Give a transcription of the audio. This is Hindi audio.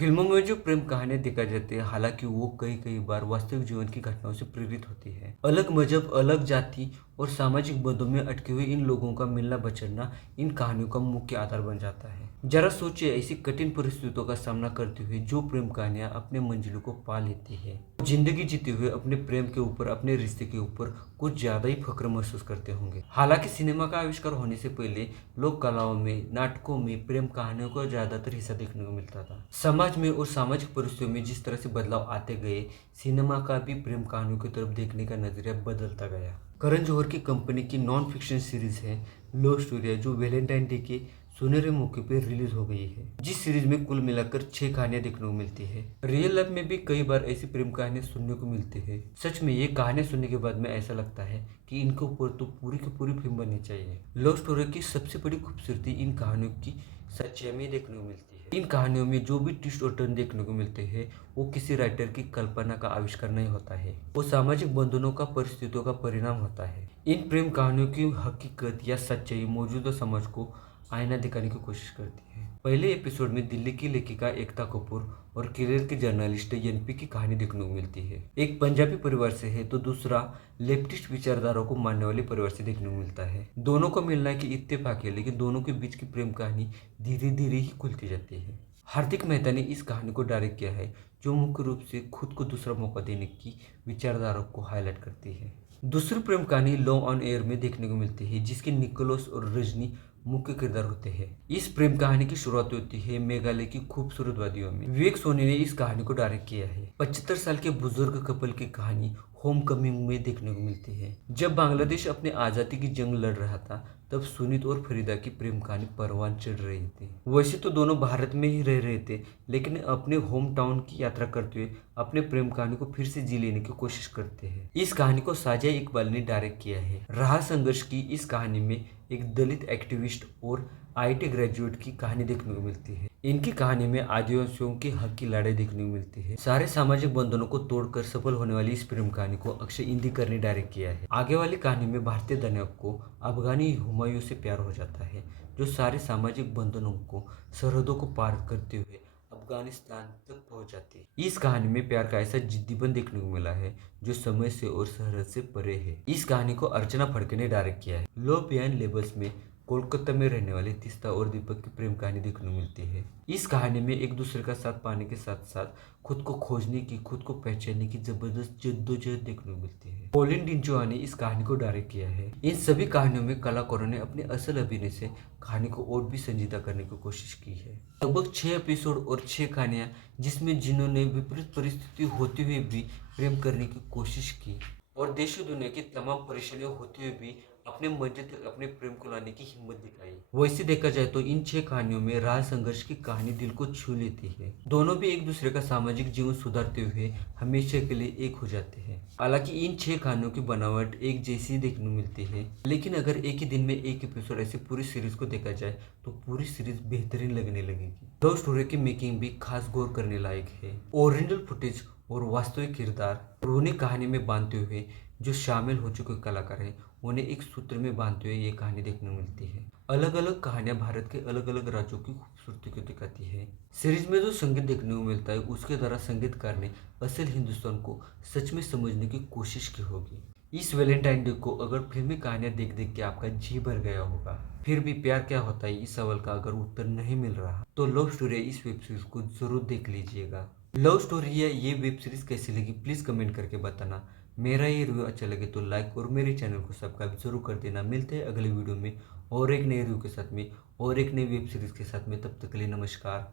फिल्मों में जो प्रेम कहानियां दिखाई जाती है, हालांकि वो कई कई बार वास्तविक जीवन की घटनाओं से प्रेरित होती है। अलग मजहब, अलग जाति और सामाजिक बंधों में अटके हुए इन लोगों का मिलना बचड़ना इन कहानियों का मुख्य आधार बन जाता है। जरा सोचिए, ऐसी कठिन परिस्थितियों का सामना करते हुए जो प्रेम कहानियां अपने मंजिलों को पा लेती है, जिंदगी जीते हुए अपने प्रेम के ऊपर, अपने रिश्ते के ऊपर कुछ ज्यादा ही फक्र महसूस करते होंगे। हालांकि सिनेमा का आविष्कार होने से पहले लोक कलाओं में, नाटकों में प्रेम कहानियों का ज्यादातर हिस्सा देखने को मिलता था। समाज में और सामाजिक परिस्थितियों में जिस तरह से बदलाव आते गए, सिनेमा का भी प्रेम कहानियों की तरफ देखने का नजरिया बदलता गया। करण जौहर की कंपनी की नॉन फिक्शन सीरीज है लव स्टोरी, जो वैलेंटाइन डे के सुनहरे मौके पर रिलीज हो गई है, जिस सीरीज में कुल मिलाकर 6 कहानियां देखने को मिलती है। रियल लाइफ में भी कई बार ऐसी प्रेम कहानियां सुनने को मिलती है। सच में ये कहानियां सुनने के बाद में ऐसा लगता है कि इनके ऊपर तो पूरी की पूरी फिल्म बननी चाहिए। लव स्टोरी की सबसे बड़ी खूबसूरती इन कहानियों की सच्चाई में देखने को मिलती है। इन कहानियों में जो भी ट्विस्ट और टर्न देखने को मिलते हैं, वो किसी राइटर की कल्पना का आविष्कार नहीं होता है, वो सामाजिक बंधनों का, परिस्थितियों का परिणाम होता है। इन प्रेम कहानियों की हकीकत या सच्चाई मौजूदा समाज को आईना दिखाने की कोशिश करती है। पहले एपिसोड में दिल्ली की लेखिका एकता कपूर और केरल के जर्नलिस्ट एनपी की कहानी देखने को मिलती है। एक पंजाबी परिवार से है तो दूसरा लेफ्टिस्ट विचारधारा को मानने वाले परिवार से देखने को मिलता है। दोनों को मिलना की इत्तेफाक है, लेकिन दोनों के बीच की प्रेम कहानी धीरे धीरे ही खुलती जाती है। हार्दिक मेहता ने इस कहानी को डायरेक्ट किया है, जो मुख्य रूप से खुद को दूसरा मौका देने की विचारधारा को हाईलाइट करती है। दूसरी प्रेम कहानी लव ऑन एयर में देखने को मिलती है, जिसके निकोलस और रजनी मुख्य किरदार होते हैं। इस प्रेम कहानी की शुरुआत होती है मेघालय की खूबसूरत वादियों में। विवेक सोनी ने इस कहानी को डायरेक्ट किया है। 75 साल के बुजुर्ग कपल की कहानी होम कमिंग में देखने को मिलती है। जब बांग्लादेश अपने आजादी की जंग लड़ रहा था, तब सुनीत और फरीदा की प्रेम कहानी परवान चढ़ रही थी। वैसे तो दोनों भारत में ही रह रहे थे, लेकिन अपने होम टाउन की यात्रा करते हुए अपने प्रेम कहानी को फिर से जी लेने की कोशिश करते हैं। इस कहानी को साजिया इकबाल ने डायरेक्ट किया है। रहा संघर्ष की इस कहानी में एक दलित एक्टिविस्ट और आईटी ग्रेजुएट की कहानी देखने को मिलती है। इनकी कहानी में आदिवासियों के हक की लड़ाई देखने को मिलती है। सारे सामाजिक बंधनों को तोड़कर सफल होने वाली इस प्रेम कहानी को अक्षय इंदिकर ने डायरेक्ट किया है। आगे वाली कहानी में भारतीय दैनिक को अफगानी हुमायूं से प्यार हो जाता है, जो सारे सामाजिक बंधनों को, सरहदों को पार करते हुए अफगानिस्तान तक पहुंच जाती है। इस कहानी में प्यार का ऐसा जिद्दीपन देखने को मिला है, जो समय से और सरहद से परे है। इस कहानी को अर्चना फड़के ने डायरेक्ट किया है। लो बिहाइंड लेबल्स में कोलकाता में रहने वाले तीस्ता और दीपक की प्रेम कहानी देखने को मिलती है। इस कहानी में एक दूसरे का साथ पाने के साथ साथ खुद को खोजने की, खुद को पहचानने की जबरदस्त जद्दोजहद देखने को मिलती है। पॉलिन डिंचोआ ने इस कहानी को डायरेक्ट किया है। इन सभी कहानियों में कलाकारों ने अपने असल अभिनय से कहानी को और भी संजीदा करने की कोशिश की है। लगभग 6 एपिसोड और 6 कहानियां, जिसमें जिन्होंने विपरीत परिस्थिति होते हुए भी प्रेम करने की कोशिश की और देश और दुनिया की तमाम परेशानियां होते हुए भी अपने मंजिल तक अपने प्रेम को लाने की हिम्मत दिखाई। वैसे देखा जाए तो इन 6 कहानियों में राह संघर्ष की कहानी दिल को छू लेती है। दोनों भी एक दूसरे का सामाजिक जीवन सुधारते हुए हमेशा के लिए एक हो जाते हैं। हालांकि इन 6 कहानियों की बनावट एक जैसी देखने को मिलती है, लेकिन अगर एक ही दिन में एक एपिसोड ऐसे पूरी सीरीज को देखा जाए तो पूरी सीरीज बेहतरीन लगने लगेगी। लव स्टोरी की मेकिंग भी खास गौर करने लायक है। ओरिजिनल फुटेज और वास्तविक किरदार और उन्हें कहानी में बांधते हुए जो शामिल हो चुके कलाकार हैं, उन्हें एक सूत्र में बांधते हुए ये कहानी देखने को मिलती है। अलग अलग कहानियां भारत के अलग अलग राज्यों की खूबसूरती को दिखाती है। सीरीज में जो संगीत देखने को मिलता है, उसके द्वारा संगीतकार ने असल हिंदुस्तान को सच में समझने की कोशिश की होगी। इस वैलेंटाइन डे को अगर फिल्मी कहानियां देख देख के आपका जी भर गया होगा, फिर भी प्यार क्या होता है इस सवाल का अगर उत्तर नहीं मिल रहा, तो लव स्टोरी इस वेब सीरीज को जरूर देख लीजिएगा। लव स्टोरी या ये वेब सीरीज कैसी लगी प्लीज कमेंट करके बताना। मेरा ये रिव्यू अच्छा लगे तो लाइक और मेरे चैनल को सब्सक्राइब जरूर कर देना। मिलते हैं अगले वीडियो में और एक नए रिव्यू के साथ में और एक नई वेब सीरीज के साथ में। तब तक के लिए नमस्कार।